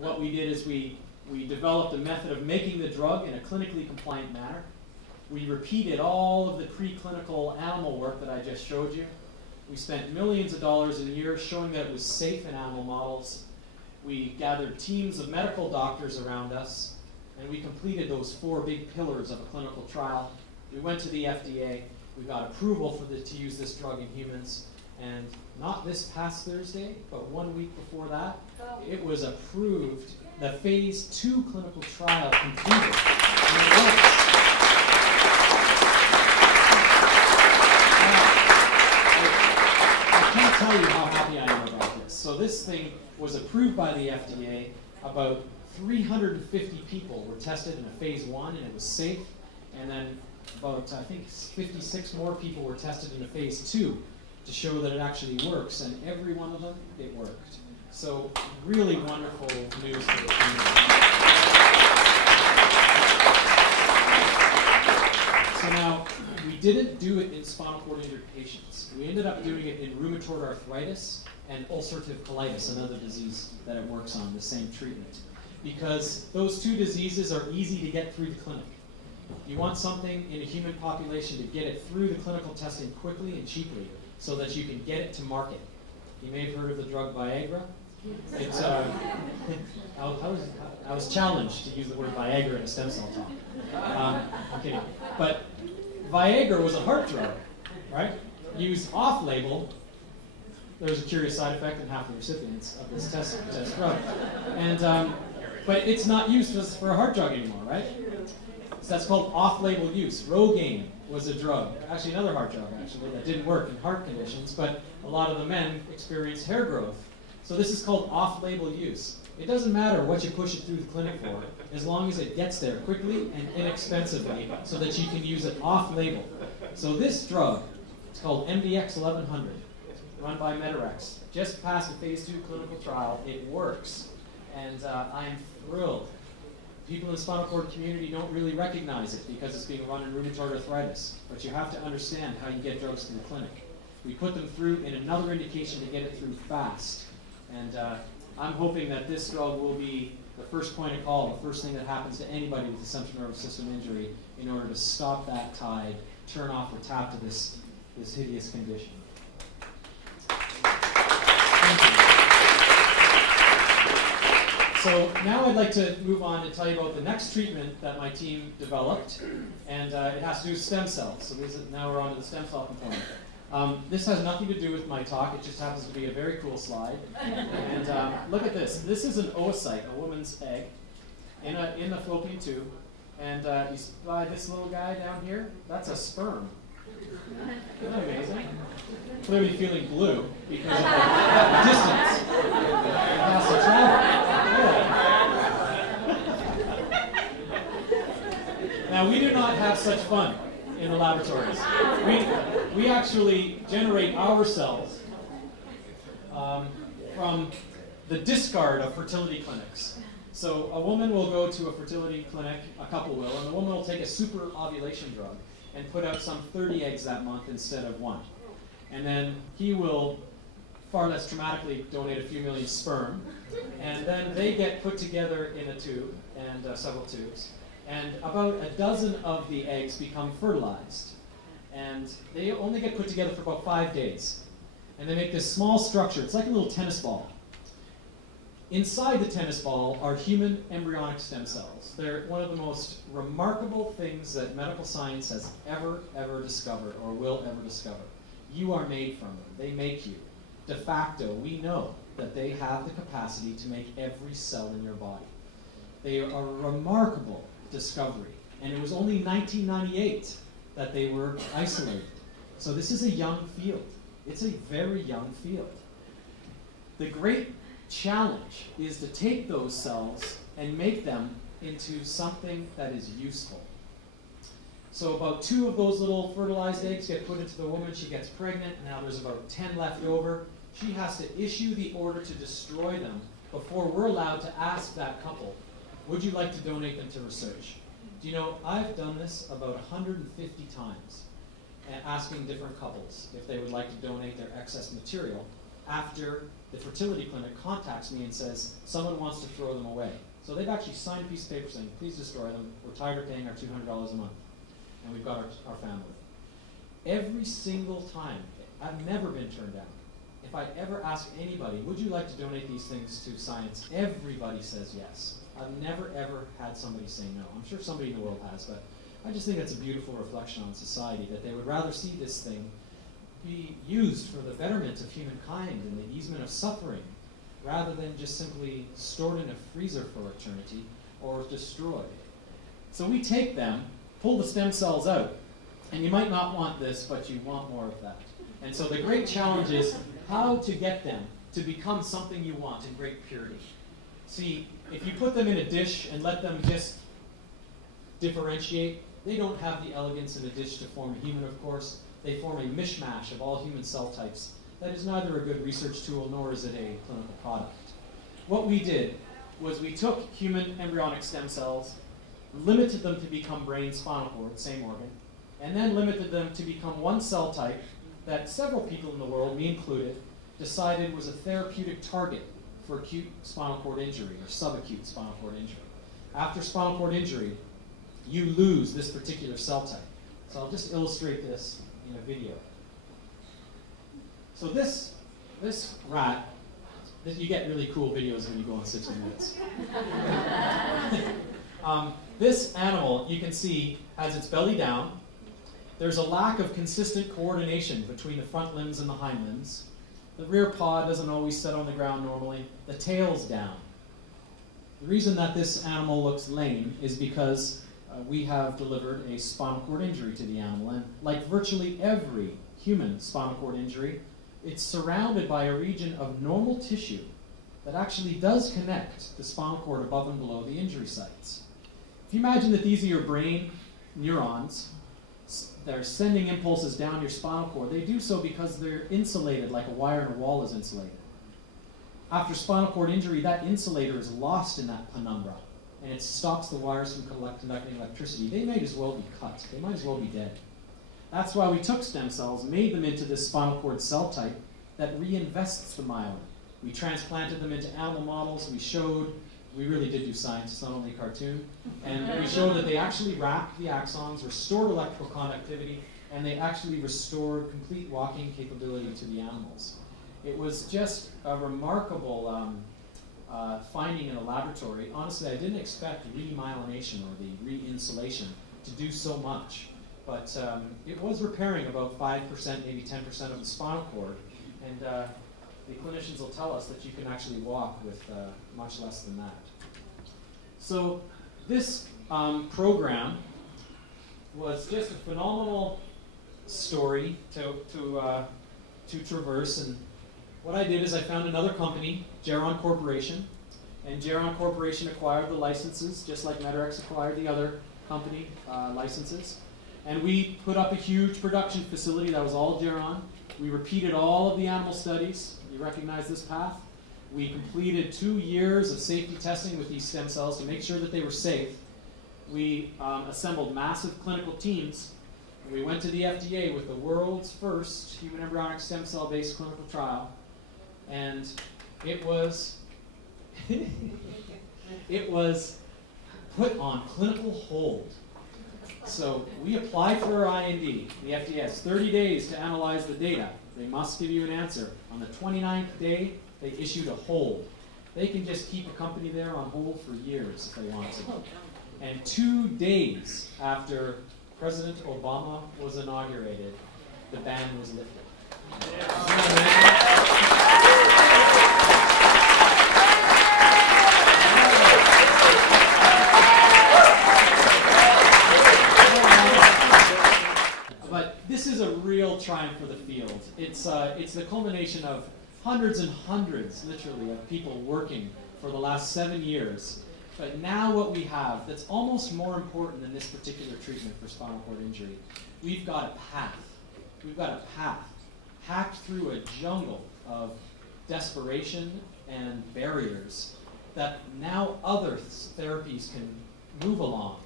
what we did is we developed a method of making the drug in a clinically compliant manner. We repeated all of the preclinical animal work that I just showed you. We spent millions of dollars in a year showing that it was safe in animal models. We gathered teams of medical doctors around us, and we completed those 4 big pillars of a clinical trial. We went to the FDA. We got approval to use this drug in humans. And not this past Thursday, but 1 week before that, it was approved. The phase 2 clinical trial completed. I can't tell you how happy I am about this. So this thing was approved by the FDA. About 350 people were tested in a phase 1, and it was safe. And then about, I think, 56 more people were tested in a phase 2 to show that it actually works. And every one of them, it worked. So really wonderful news for the community. So now, we didn't do it in spinal cord injured patients. We ended up doing it in rheumatoid arthritis and ulcerative colitis, another disease that it works on, the same treatment. Because those 2 diseases are easy to get through the clinic. You want something in a human population to get it through the clinical testing quickly and cheaply so that you can get it to market. You may have heard of the drug Viagra. It's, I was challenged to use the word Viagra in a stem cell talk. I'm kidding. But Viagra was a heart drug, right? Used off-label. There was a curious side effect in half the recipients of this test drug. And, but it's not used for a heart drug anymore, right? So that's called off-label use. Rogaine was a drug, actually another heart drug, actually, that didn't work in heart conditions, but a lot of the men experienced hair growth. So this is called off-label use. It doesn't matter what you push it through the clinic for, as long as it gets there quickly and inexpensively so that you can use it off-label. So this drug, it's called MDX 1100, run by Medirex, just passed a phase 2 clinical trial. It works, and I'm thrilled. People in the spinal cord community don't really recognize it because it's being run in rheumatoid arthritis, but you have to understand how you get drugs to the clinic. We put them through in another indication to get it through fast. And I'm hoping that this drug will be the first point of call, the first thing that happens to anybody with a central nervous system injury in order to stop that tide, turn off or tap to this hideous condition. Thank you. So now I'd like to move on and tell you about the next treatment that my team developed, and it has to do with stem cells. So now we're on to the stem cell component. This has nothing to do with my talk. It just happens to be a very cool slide. And look at this. This is an oocyte, a woman's egg, in the fallopian tube. And you slide this little guy down here. That's a sperm. Isn't that amazing? Clearly feeling blue because of the distance it has to travel. Now, we do not have such fun in the laboratories. We actually generate our cells from the discard of fertility clinics. So a woman will go to a fertility clinic, a couple will, and the woman will take a super ovulation drug and put out some 30 eggs that month instead of 1. And then he will, far less dramatically, donate a few million sperm. And then they get put together in a tube, and several tubes. And about a dozen of the eggs become fertilized. And they only get put together for about 5 days. And they make this small structure. It's like a little tennis ball. Inside the tennis ball are human embryonic stem cells. They're one of the most remarkable things that medical science has ever discovered or will ever discover. You are made from them. They make you. De facto, we know that they have the capacity to make every cell in your body. They are a remarkable discovery. And it was only 1998 that they were isolated. So this is a young field. It's a very young field. The great challenge is to take those cells and make them into something that is useful. So about 2 of those little fertilized eggs get put into the woman. She gets pregnant. Now there's about 10 left over. She has to issue the order to destroy them before we're allowed to ask that couple, would you like to donate them to research? Do you know, I've done this about 150 times, asking different couples if they would like to donate their excess material after the fertility clinic contacts me and says someone wants to throw them away. So they've actually signed a piece of paper saying, please destroy them. We're tired of paying our $200 a month. And we've got our family. Every single time, I've never been turned down. If I ever ask anybody, would you like to donate these things to science? Everybody says yes. I've never, ever had somebody say no. I'm sure somebody in the world has, but I just think that's a beautiful reflection on society, that they would rather see this thing be used for the betterment of humankind and the easement of suffering, rather than just simply stored in a freezer for eternity or destroyed. So we take them, pull the stem cells out, and you might not want this, but you want more of that. And so the great challenge is how to get them to become something you want in great purity. See, if you put them in a dish and let them just differentiate, they don't have the elegance in a dish to form a human, of course. They form a mishmash of all human cell types. That is neither a good research tool nor is it a clinical product. What we did was we took human embryonic stem cells, limited them to become brain, spinal cord, same organ, and then limited them to become one cell type that several people in the world, me included, decided was a therapeutic target for acute spinal cord injury or subacute spinal cord injury. After spinal cord injury, you lose this particular cell type. So I'll just illustrate this in a video. So this rat, you get really cool videos when you go on 60 Minutes. This animal, you can see, has its belly down. There's a lack of consistent coordination between the front limbs and the hind limbs. The rear paw doesn't always set on the ground normally. The tail's down. The reason that this animal looks lame is because we have delivered a spinal cord injury to the animal. And like virtually every human spinal cord injury, it's surrounded by a region of normal tissue that actually does connect the spinal cord above and below the injury sites. If you imagine that these are your brain neurons, they're sending impulses down your spinal cord. They do so because they're insulated like a wire in a wall is insulated. After spinal cord injury, that insulator is lost in that penumbra, and it stops the wires from conducting electricity. They may as well be cut. They might as well be dead. That's why we took stem cells, made them into this spinal cord cell type that reinvests the myelin. We transplanted them into animal models. We really did do science, it's not only a cartoon. And we showed that they actually wrapped the axons, restored electrical conductivity, and they actually restored complete walking capability to the animals. It was just a remarkable finding in a laboratory. Honestly, I didn't expect remyelination or the re-insulation to do so much. But it was repairing about 5%, maybe 10% of the spinal cord. And the clinicians will tell us that you can actually walk with much less than that. So this program was just a phenomenal story to traverse. And what I did is I found another company, Geron Corporation. And Geron Corporation acquired the licenses, just like Medarex acquired the other company licenses. And we put up a huge production facility that was all Geron. We repeated all of the animal studies. You recognize this path? We completed 2 years of safety testing with these stem cells to make sure that they were safe. We assembled massive clinical teams, and we went to the FDA with the world's first human embryonic stem cell-based clinical trial. And it was, it was put on clinical hold. So we applied for our IND. The FDA has 30 days to analyze the data. They must give you an answer. On the 29th day, they issued a hold. They can just keep a company there on hold for years if they want to. And 2 days after President Obama was inaugurated, the ban was lifted. But this is a real triumph for the field. It's the culmination of hundreds and hundreds, literally, of people working for the last 7 years. But now what we have that's almost more important than this particular treatment for spinal cord injury, we've got a path. We've got a path hacked through a jungle of desperation and barriers that now other therapies can move along.